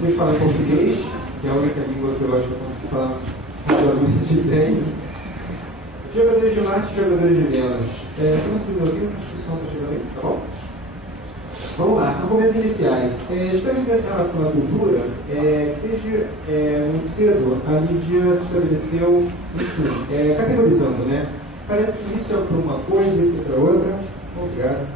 poder falar em português, que é a única língua que eu acho que eu consigo falar razoavelmente bem. Jogadores de Marte e jogadores de Vênus. Como você viu aqui? Acho que o som está chegando aí, tá bom? Vamos lá, argumentos iniciais. Estamos dentro em relação à cultura, desde muito cedo a mídia se estabeleceu, enfim, categorizando, né? Parece que isso é para uma coisa, isso é para outra. Obrigado,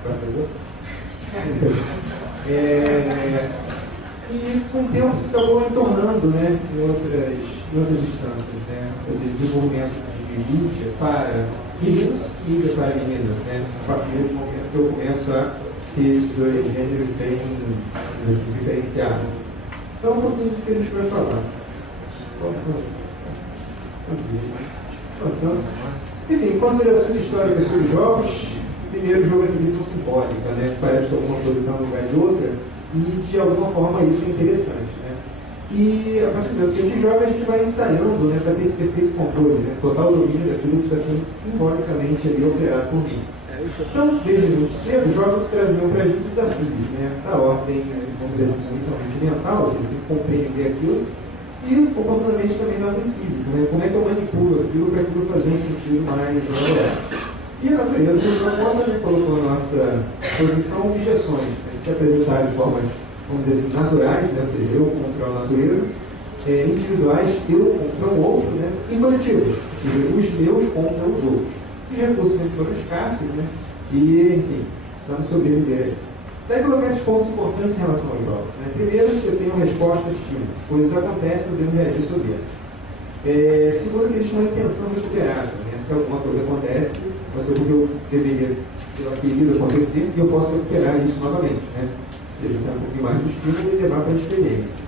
e com o tempo se acabou entornando, né, em outras instâncias, né? Ou seja, desenvolvimento de mídia para meninos e mídia para meninas, né? A partir do momento que eu começo a ter esses dois gêneros bem assim, diferenciados. Então, um pouquinho disso que a gente vai falar. Enfim, considerações históricas sobre jogos. Primeiro, jogo é missão simbólica, né? Parece que alguma coisa está no lugar de outra, e de alguma forma isso é interessante, né? E a partir do momento que a gente joga, a gente vai ensaiando, né, para ter esse perfeito controle, né? Total domínio daquilo que está sendo simbolicamente ali operado por mim. Então, desde muito cedo, os jogos traziam para a gente desafios, né? Da ordem, vamos dizer assim, inicialmente mental, você tem que compreender aquilo, e oportunamente também na ordem física, né? Como é que eu manipulo aquilo para aquilo fazer um sentido mais geral. E a natureza de alguma forma, né, colocou a nossa posição objeções, né, se apresentar de formas, vamos dizer assim, naturais, né, ou seja, eu contra a natureza, individuais, eu contra o outro, né, e coletivos, ou seja, os meus contra os outros. Os recursos sempre foram escassos, né, e, enfim, precisamos sobreviver. Daí colocar esses pontos importantes em relação aos jogos. Né. Primeiro, eu tenho resposta de estímulo. Coisas acontecem, eu devo reagir sobre elas. Segundo, que existe uma intenção recuperada. Né. Se alguma coisa acontece, vai ser porque eu deveria ter querido acontecer e eu posso recuperar isso novamente, né? Ou seja, sair um pouquinho mais do estímulo e levar para a experiência.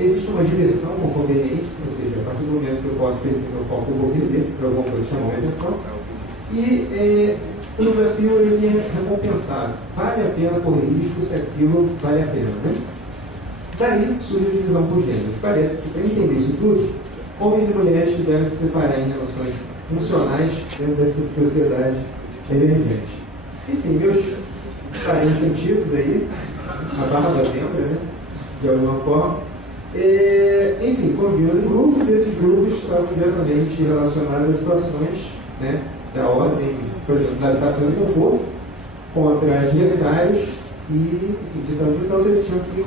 Existe uma direção com conveniência, ou seja, a partir do momento que eu posso perder meu foco, eu vou perder, por alguma coisa chamar a atenção. E o desafio ele é recompensado. Vale a pena correr risco se aquilo vale a pena, né? Daí surge a divisão por gêneros. Parece que para entender isso tudo, homens e mulheres tiveram que separar em relações funcionais dentro dessa sociedade emergente. Enfim, meus parentes antigos aí, a barba lembra, né? De alguma forma. Enfim, conviviam em grupos, e esses grupos estavam diretamente relacionados a situações, né, da ordem, por exemplo, da habitação e conforto, contra adversários, e, enfim, de tanto eles tinham que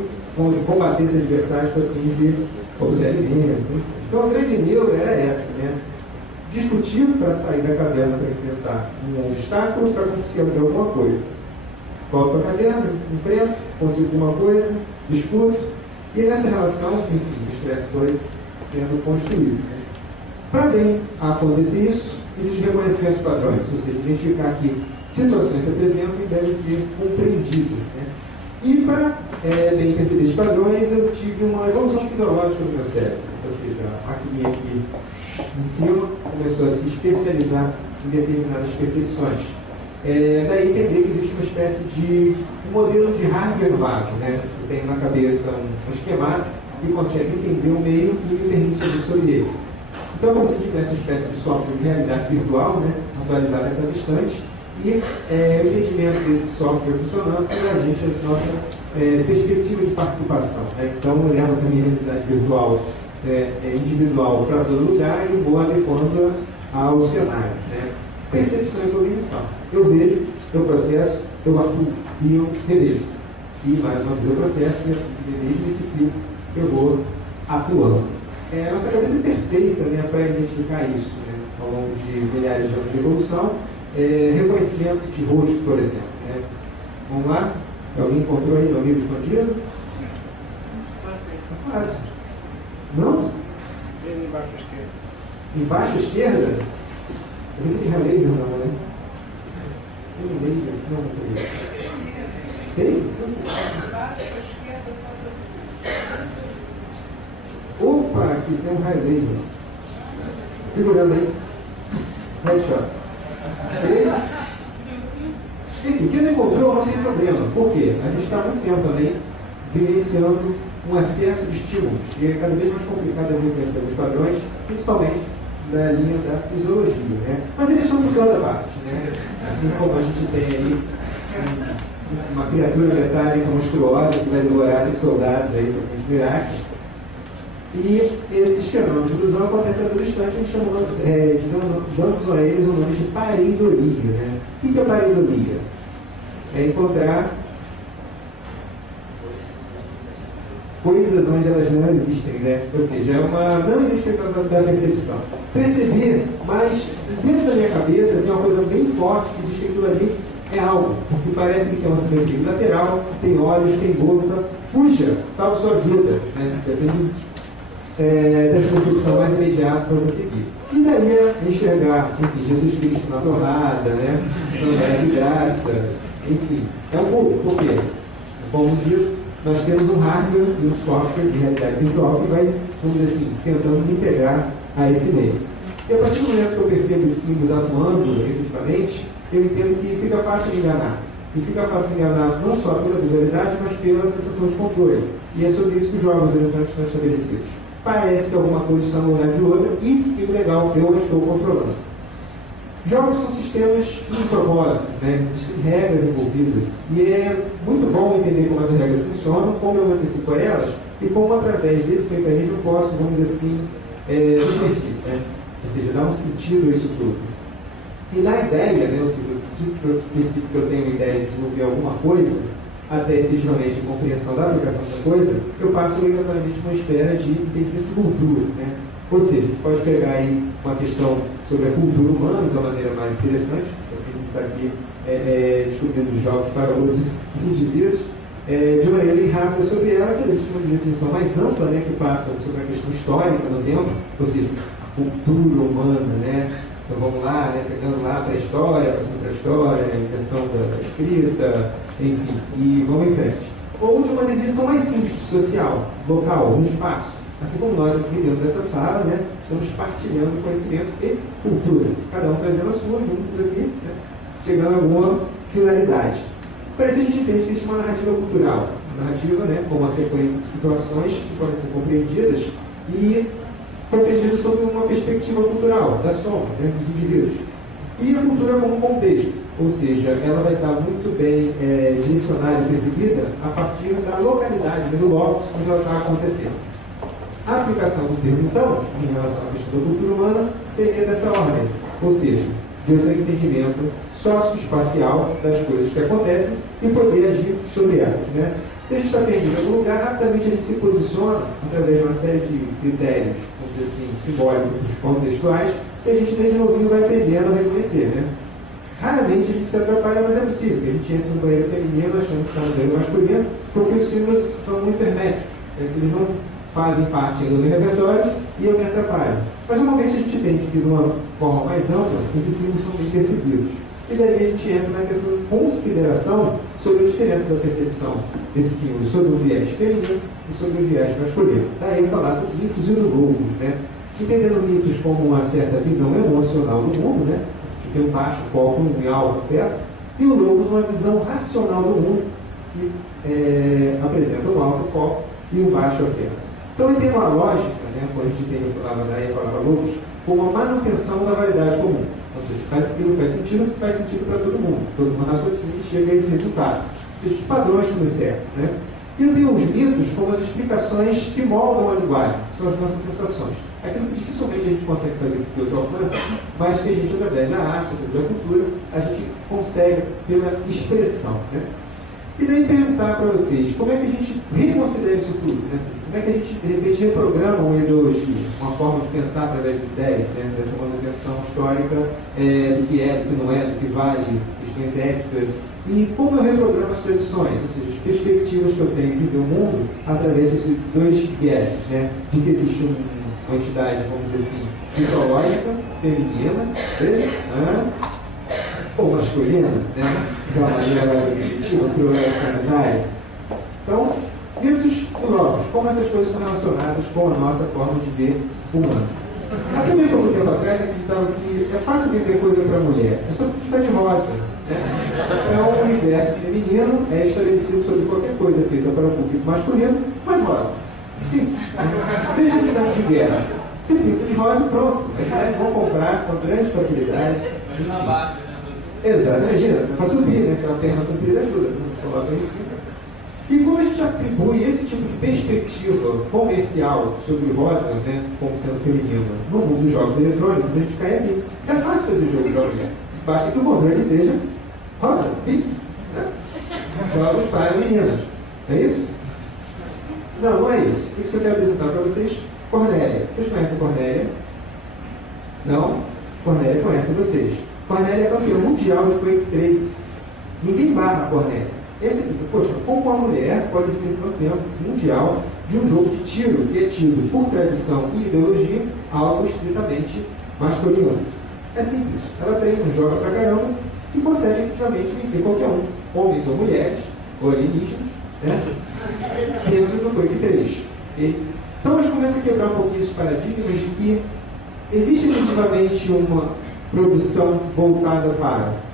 combater esses adversários para fins de obter alimento. Então a grande neura era essa, né? Discutir para sair da caverna para enfrentar um obstáculo para conseguir alguma coisa. Volto para a caverna, enfrento, consigo alguma coisa, discuto, e nessa relação, enfim, o estresse foi sendo construído. Né? Para bem acontecer isso, existem reconhecimentos padrões, ou seja, identificar que situações se apresentam e devem ser compreendidas. Né? E para bem perceber esses padrões, eu tive uma evolução fisiológica do meu cérebro, ou seja, a maquininha aqui em cima começou a se especializar em determinadas percepções. Daí entender que existe uma espécie de modelo de hardware vago, né? Eu tenho na cabeça um esquema que consegue entender o meio e me permite agir sobre ele. Então é como se tivesse uma espécie de software de realidade virtual, né? Atualizado a cada instante, e o entendimento desse software funcionando para a gente essa nossa perspectiva de participação. Né? Então eu levo essa minha realidade virtual individual para todo lugar e vou adequando ao cenário. Né? Percepção e cognição. Eu vejo, eu processo, eu atuo e eu revejo. E mais uma vez eu processo, eu revejo e necessito, eu vou atuando. Nossa cabeça é perfeita, né, para identificar isso, né, ao longo de milhares de anos de evolução. Reconhecimento de rosto, por exemplo. Né? Vamos lá? Alguém encontrou aí no amigo escondido? Tá fácil. Não? Embaixo à esquerda. Embaixo à esquerda? Mas aqui tem laser não, né? Tem um laser? Não, não tem. Tem? Opa, aqui tem um raio laser. Segurando aí. Headshot. Enfim, quem não encontrou não tem problema. Por quê? A gente está há muito tempo também vivenciando um excesso de estímulos. E é cada vez mais complicado a reconhecer os padrões, principalmente da linha da fisiologia. Né? Mas eles estão por toda parte. Né? Assim como a gente tem aí uma criatura metálica monstruosa que vai devorar os soldados aí do Iraque. E esses fenômenos de ilusão acontecem a todo instante, a gente damos a eles o nome de pareidolia. Né? O que é pareidolia? É encontrar coisas onde elas não existem, né? Ou seja, é uma não identificação da percepção. Perceber, mas dentro da minha cabeça tem uma coisa bem forte que diz que aquilo ali é algo, porque parece que tem uma simetria lateral, tem olhos, tem boca, fuja, salve sua vida, né? Depende dessa percepção mais imediata para você seguir. E daí é enxergar, enfim, Jesus Cristo na torrada, né? Santa de graça, enfim. É um pouco, por quê? Como dito, nós temos um hardware e um software de realidade virtual que vai, vamos dizer assim, tentando me integrar a esse meio. E a partir do momento que eu percebo esses símbolos atuando efetivamente, eu entendo que fica fácil me enganar. E fica fácil me enganar não só pela visualidade, mas pela sensação de controle. E é sobre isso que os jogos eletrônicos estão estabelecidos. Parece que alguma coisa está no lugar de outra e, que legal, eu a estou controlando. Jogos são sistemas de propósitos, né? Existem regras envolvidas. E é muito bom entender como essas regras funcionam, como eu me antecipo a elas e como, através desse mecanismo, eu posso, vamos dizer assim, divertir, né? Ou seja, dar um sentido a isso tudo. E na ideia, né? Ou seja, no princípio que eu tenho a ideia de desenvolver alguma coisa, até efetivamente a compreensão da aplicação dessa coisa, eu passo obrigatoriamente uma esfera de entendimento de cultura, né? Ou seja, a gente pode pegar aí uma questão sobre a cultura humana de uma maneira mais interessante, porque a gente está aqui descobrindo os jogos para outros indivíduos, de maneira bem rápida sobre ela, que existe uma definição mais ampla, né, que passa sobre a questão histórica no tempo, ou seja, a cultura humana, né? Então vamos lá, né, pegando lá para a história, passando para a história, a invenção da escrita, enfim, e vamos em frente. Ou de uma definição mais simples, social, local, no espaço. Assim como nós aqui dentro dessa sala, né, estamos partilhando conhecimento e cultura. Cada um trazendo a sua, juntos aqui, né, chegando a alguma finalidade. Para isso a gente entende que existe uma narrativa cultural. Uma narrativa, né, com uma sequência de situações que podem ser compreendidas e compreendidas sob uma perspectiva cultural, da soma, né, dos indivíduos. E a cultura como contexto, ou seja, ela vai estar muito bem direcionada e percebida a partir da localidade, do locus onde ela está acontecendo. A aplicação do termo, então, em relação à questão da cultura humana, seria dessa ordem, ou seja, dentro do entendimento socioespacial das coisas que acontecem e poder agir sobre elas, né? Se a gente está perdido em algum lugar, rapidamente a gente se posiciona através de uma série de critérios, vamos dizer assim, simbólicos, contextuais, que a gente desde novinho vai aprendendo a reconhecer, né? Raramente a gente se atrapalha, mas é possível, que a gente entre no banheiro feminino achando que está no banheiro masculino, porque os símbolos são muito herméticos, eles não fazem parte ainda do repertório e eu me atrapalho. Mas normalmente a gente entende que de uma forma mais ampla, esses símbolos são bem percebidos. E daí a gente entra na questão de consideração sobre a diferença da percepção desses símbolos, sobre o viés feminino e sobre o viés masculino. Daí falar dos mitos e do logos, né? Entendendo mitos como uma certa visão emocional do mundo, né? Que tem um baixo foco em alto afeto, e o logos uma visão racional do mundo que apresenta um alto foco e um baixo afeto. Então, eu tenho uma lógica, né, quando a gente tem a palavra daí, a palavra logos, como a manutenção da validade comum. Ou seja, aquilo faz sentido para todo mundo. Todo mundo raciocina e chega a esse resultado. Ou seja, os padrões que nos servem, né? E eu tenho os mitos como as explicações que moldam a linguagem, são as nossas sensações. Aquilo que dificilmente a gente consegue fazer com outro alcance, mas que a gente, através da arte, através da cultura, a gente consegue pela expressão, né? E daí perguntar para vocês, como é que a gente reconsidera isso tudo, né? Como é que a gente, de repente, reprograma uma ideologia, uma forma de pensar através de ideias, né? Dessa manutenção histórica do que é, do que não é, do que vale, questões éticas, e como eu reprogramo as tradições, ou seja, as perspectivas que eu tenho de ver o mundo através desses dois vieses, né? De que existe uma entidade, vamos dizer assim, mitológica, feminina, ou masculina, né? De uma maneira mais objetiva, sanitária. Então, mitos e logos, como essas coisas estão relacionadas com a nossa forma de ver o humano. Até bem pouco tempo atrás, acreditava que é fácil vender coisa para mulher, é só porque está de rosa. Né? Então, o universo feminino é estabelecido sobre qualquer coisa feita para o público masculino, mas rosa. Sim, desde esse tempo de guerra. Se pinta de rosa, pronto. As mulheres vão comprar com grande facilidade. Exato, imagina, para subir, né? Aquela perna comprida ajuda, coloca em cima. E como a gente atribui esse tipo de perspectiva comercial sobre o rosa, né, como sendo feminino, no mundo dos jogos eletrônicos, a gente cai aqui. É fácil fazer jogo de mulher. Basta que o controle seja rosa, pink, né? Jogos para meninas. É isso? Não, não é isso. Por isso que eu quero apresentar para vocês Cornélia. Vocês conhecem a Cornélia? Não? Cornélia conhece vocês. Cornélia é campeã mundial de Quake 3. Ninguém barra a Cornélia. Aí você pensa, poxa, como uma mulher pode ser campeã mundial de um jogo de tiro que é tido por tradição e ideologia algo estritamente masculino? É simples. Ela treina, joga pra caramba e consegue efetivamente vencer qualquer um, homens ou mulheres, ou alienígenas, né? Dentro do Quake 3. Então a gente começa a quebrar um pouquinho esses paradigmas de que existe efetivamente uma produção voltada para